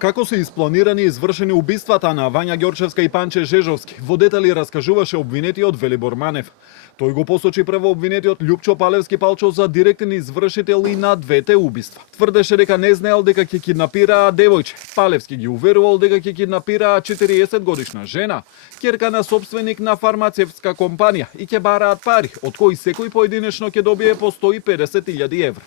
Како се испланирани и извршени убиствата на Вања Ѓорчевска и Панче Жежовски, во детали раскажуваше обвинетиот Велибор Манев. Тој го посочи прво обвинетиот Љупчо Палевски Палчо за директен извршител и на двете убиства. Тврдеше дека не знаел дека ќе киднапираа девојче. Палевски ги уверувал дека ќе киднапираа 40 годишна жена, ќерка на собственик на фармацевтска компанија и ќе бараат пари, од кои секој поединечно ќе добие по 150.000 евра.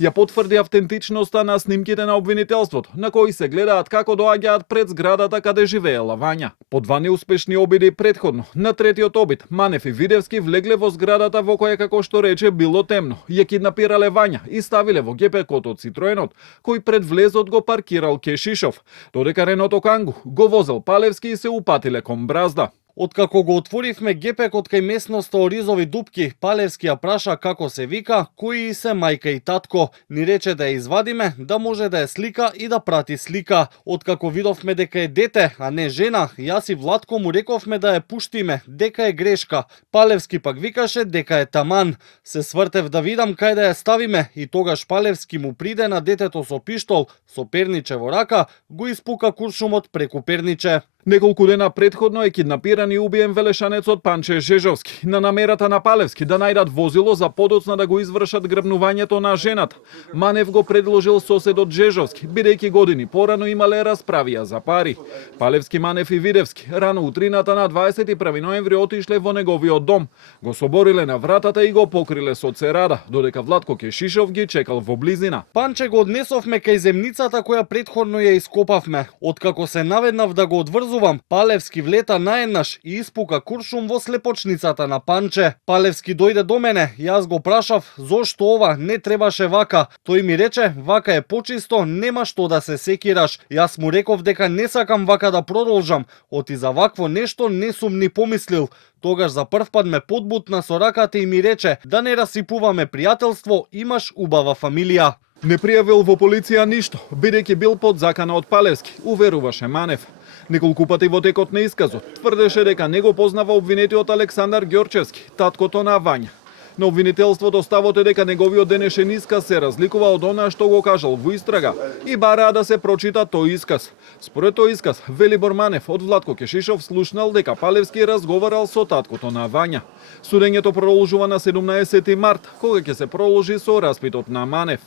Ја потврди автентичноста на снимките на обвинителството, на кои се гледаат како доаѓаат пред зградата каде живеела Вања. По два неуспешни обиди претходно, на третиот обид, Манев и Видевски влегле во зградата во која, како што рече, било темно. Ја киднапирале Вања и ставиле во ГП-кот од Цитроенот, кој пред влезот го паркирал Кешишов, додека Реното Кангу го возел Палевски и се упатиле кон Бразда. Откако го отворивме ГП-кот кај местноста Оризови дупки, Палевски ја праша како се вика, кои се мајка и татко. Ни рече да ја извадиме, да може да ја слика и да прати слика. Откако видовме дека е дете, а не жена, јас и Владко му рековме да ја пуштиме, дека е грешка. Палевски пак викаше дека е таман. Се свртев да видам кај да ја ставиме и тогаш Палевски му приде на детето со пиштол, со перниче во рака, го испука куршумот преку перниче. Неколку дена претходно е киднапиран и убиен велешанецот Панче Жежовски на намерата на Палевски да најдат возило за подоцна да го извршат грабнувањето на жената. Манев го предложил соседот Жежовски, бидејќи години порано имале расправија за пари. Палевски, Манев и Видевски рано утрината на 21 ноември отишле во неговиот дом, го собориле на вратата и го покриле со церада, додека Владко Кешишов ги чекал во близина. Панче го однесовме кај земницата која претходно ја ископавме. Откако се наведнав да го одврзувам, Палевски влета наеднаш и испука куршум во слепочницата на Панче. Палевски дојде до мене, јас го прашав зошто ова не требаше вака. Тој ми рече, вака е почисто, нема што да се секираш. Јас му реков дека не сакам вака да продолжам, оти за вакво нешто не сум ни помислил. Тогаш за прв пат ме подбутна со раката и ми рече да не расипуваме пријателство, имаш убава фамилија. Не пријавил во полиција ништо, бидејќи бил под закана од Палевски, уверуваше Манев. Неколку пати во текот на исказот тврдеше дека не го познава обвинетиот Александар Ѓорчевски, таткото на Вања. На обвинителството ставот е дека неговиот денешен исказ се разликува од она што го кажал во истрага и бараа да се прочита тој исказ. Според тој исказ, Велибор Манев од Владко Кешишов слушнал дека Палевски разговарал со таткото на Вања. Судењето продолжува на 17 март, кога ќе се продолжи со распитот на Манев.